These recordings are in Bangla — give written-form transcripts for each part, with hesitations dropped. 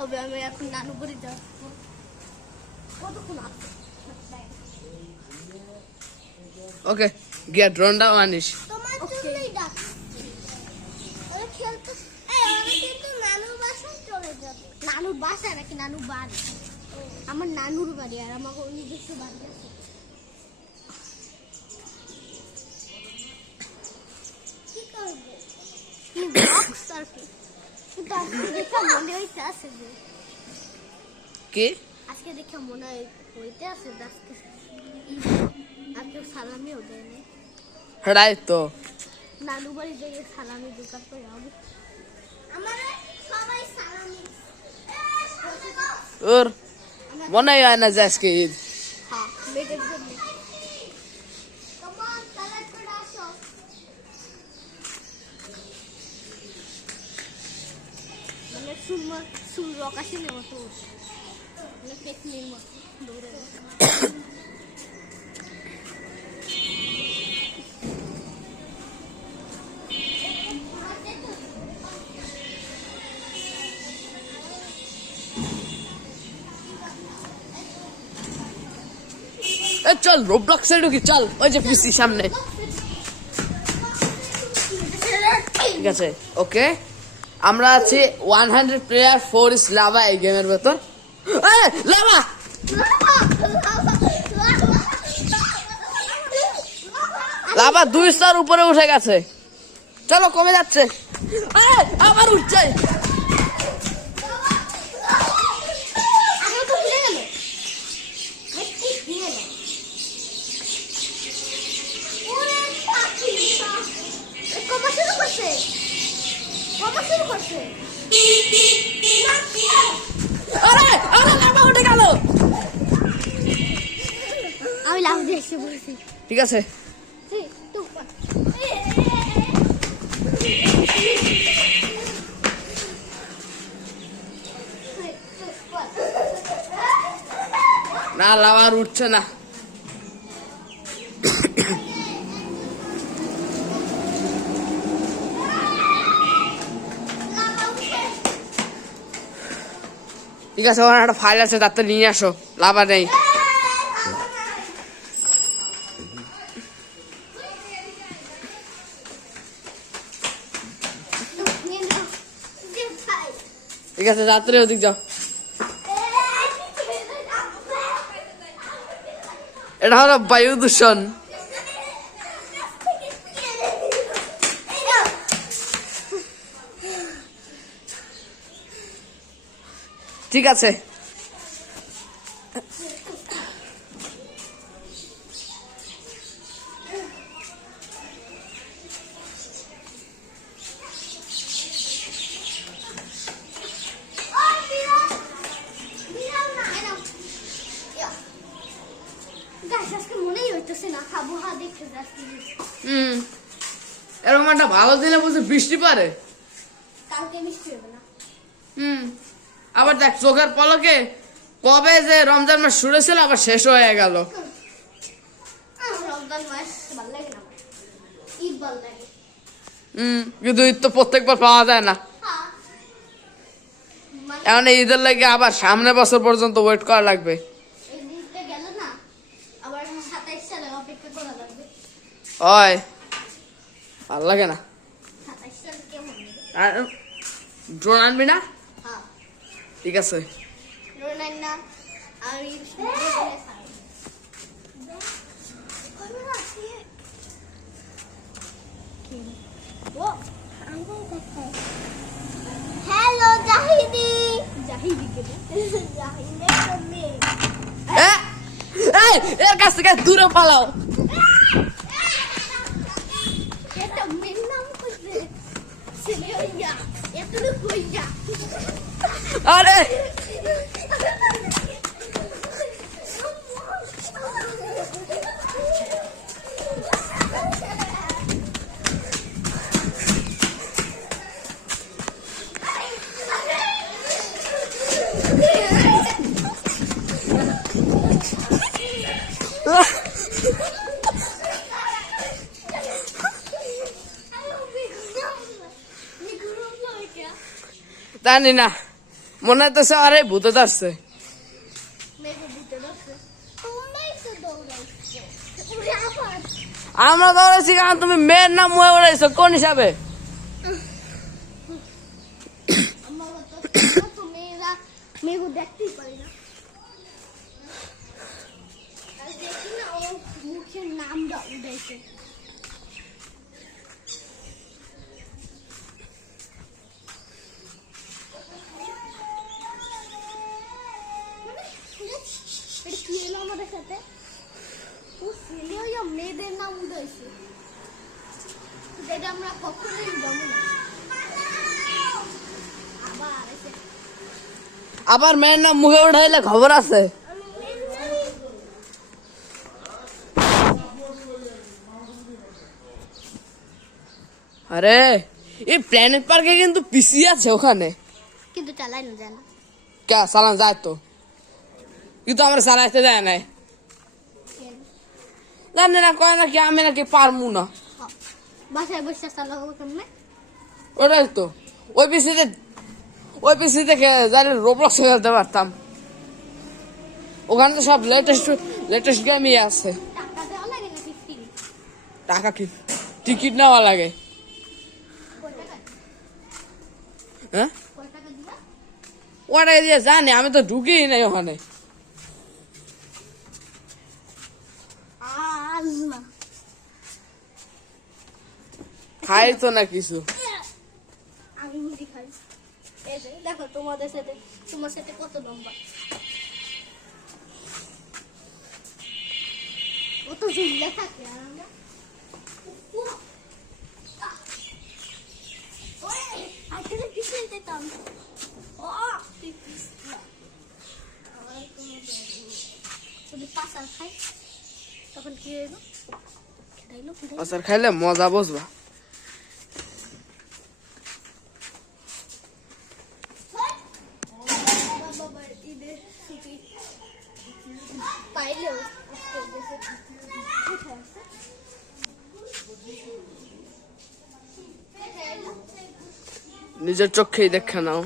হবে আমি এখন নানু বাড়ি যাব কতক্ষণ আছে ওকে গিয়া ড্রোনটা আনিস তোমার জন্যই ডাক ওরা খেলতে ওরা কিন্তু নানুর বাসায় চলে যাবে নানুর বাসা নাকি নানুর বাড়ি আমার নানুর বাড়ি আর আমার নিজস্ব বাড়ি আছে কি করবে কি বক্স আর কি কিন্তু আজকে দেখে মনে হইতে আছে যে কি আজকে দেখে মনে হইতে আছে আজকে আজকে সালামিও দেয় না হড়াই তো নানু বাড়ি থেকে সালামি দোকান করে হবে আমরা সবাই সালামি ওর মনে হয় না যে আজকে ঈদ হ্যাঁ বেটের জন্য তোমার তালাক করে আসো মানে সুর রকাশনের মতো মানে পেটনির মতো দৌড়ে চল রোবলক্সে ঢুকি চল ওই যে পিসি সামনে ঠিক আছে ওকে আমরা আছি 100 প্লেয়ার 4 ইস লাভা এই গেমের ভেতর লাভা লাভা 2 স্টার উপরে উঠে গেছে চলো কমে যাচ্ছে আবার উঠছে আমি লাভ দিয়ে এসে বলছি ঠিক আছে না লাভার উঠছে না ঠিক আছে ওখানে একটা ফাইল আছে তাতে নিয়ে আসো লাভা নেই ঠিক আছে রাত্রে ওদিক যাও এটা হলো বায়ু দূষণ ঠিক আছে এরকম একটা ভালো দিনে বলছে বৃষ্টি পারে আবার দেখ চোখের পলকে কবে যে রমজান মাস শুরু ছিল আবার শেষ হয়ে গেল কিন্তু ঈদ তো প্রত্যেকবার পাওয়া যায় না এখন ঈদের লাগে আবার সামনে বছর পর্যন্ত ওয়েট করা লাগবে ওই ভাল লাগে না আর ড্রোন আনবি না ঠিক আছে হ্যালো জাহিদি এর কাছ থেকে দূরে পালাও আরে জানি না মনে হইতেছে আরে ভূতে ধরছে। মেঘে ভূতে ধরছে। তোমরাই তো দৌড়াইছো। ওরে আবার। আমরা দৌড়াইছি কারণ তুমি মেয়ের নাম মুখে উড়াইছো কোন হিসাবে? আমার তো মেয়েরা মেঘ দেখতেই পারি না। আর দেখি না ও মুখের নামটা উঠাইছে। এটা কি হলো আমাদের সাথে? ও ছেলেও মেয়েদের নাম উঠাইছে। যেটা আমরা কখনোই উঠাবো না। আবার এসে আবার মেয়ের নাম মুখে উঠাইলে খবর আছে। আরে এই প্ল্যানেট পার্কে কিন্তু পিসি আছে ওখানে। কিন্তু চালাই না জানা। কে চালান যায় তো, কিন্তু আমরা চালাইতে দেয় নাই। জানি না কয় নাকি আমি নাকি পারমু না। বাসায় বসে চালাবো কেমনে? ওটাই তো ওই পিসিতে জানি রোবলক্স খেলতে পারতাম। ওখানে তো সব লেটেস্ট গেমই আছে। টাকা দেওয়া লাগে নাকি ফ্রি? টাকা কি টিকিট নেওয়া লাগে? কয় টাকা? হ্যাঁ কয় টাকা দিবা? ওটা দিয়ে জানি, আমি তো ঢুকি নাই ওখানে। আল্লাহ। খাই তো না কিছু। আমি মুড়ি খাই। এই যে দেখো তোমার সাথে কত লম্বা। কত ঝুলে থাকে আর আমরা। আসলে পিছনে যেতাম। যদি পাশাল খাই তখন কি হইব? খেলাইলো আচার খাইলে মজা বুঝবা। পাইলেও নিজের চোখেই দেখা নাও।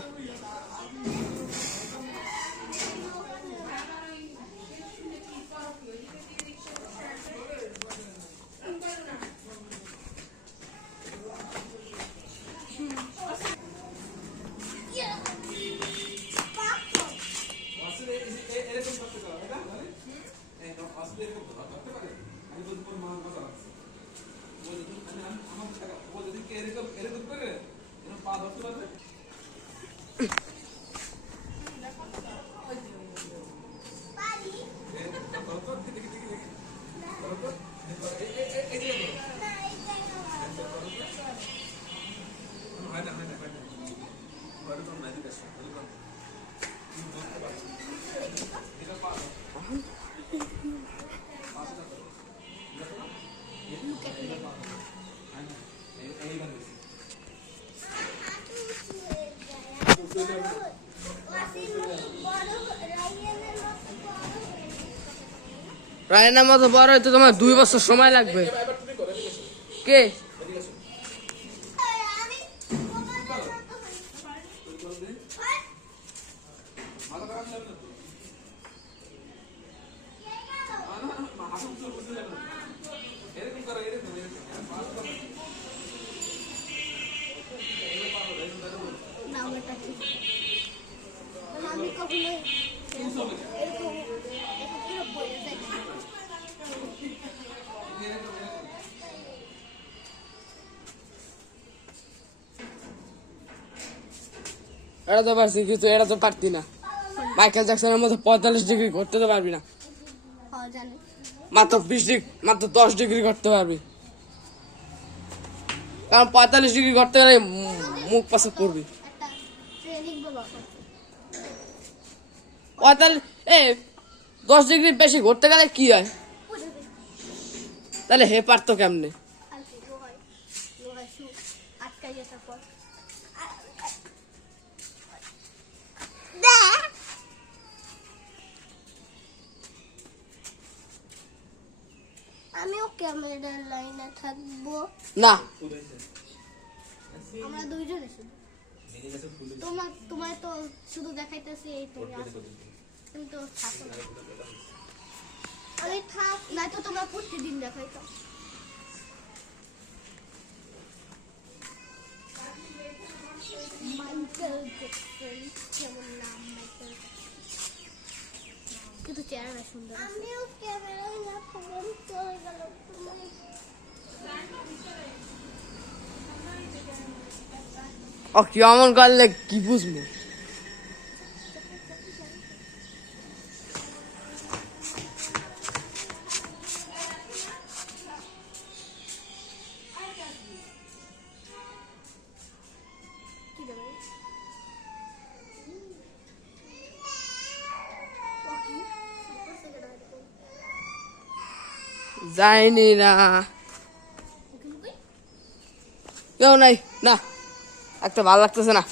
রায়নার মতো বড় হইতে তোমার 2 বছর সময় লাগবে। কে আমি কখনো এরকম বলে যাই। এটা তো পারছি, কিন্তু এটা তো পারতি না। মাইকেল জ্যাকসনের মতো 45 ডিগ্রি করতে তো পারবি না। জানি মাত্র 10 ডিগ্রি করতে পারবি, কারণ 45 ডিগ্রি করতে গেলে মুখ পাশে পড়বি। একটা ট্রেনিং ব্যবহার 10 ডিগ্রি বেশি ঘুরতে গেলে কি হয়? তাহলে হে পারতো কেমনে? আমিও ক্যামেরার লাইনে থাকবো। না, আমরা দুইজনে শুধু তোমার তো শুধু দেখাইতেছি এই তুমি আসো কিন্তু থাকো না আমি থাক না তো তোমরা প্রতিদিন দেখাইতো মাইকেল জ্যাকসন কেমন নাম মাইকেল কিন্তু চেহারা সুন্দর আমিও ক্যামেরায় না ফোন চলে গেল ও কেমন করলে কি বুঝবো কি দেবে যাইনি না কেউ নাই না একটা ভালো লাগতেছে না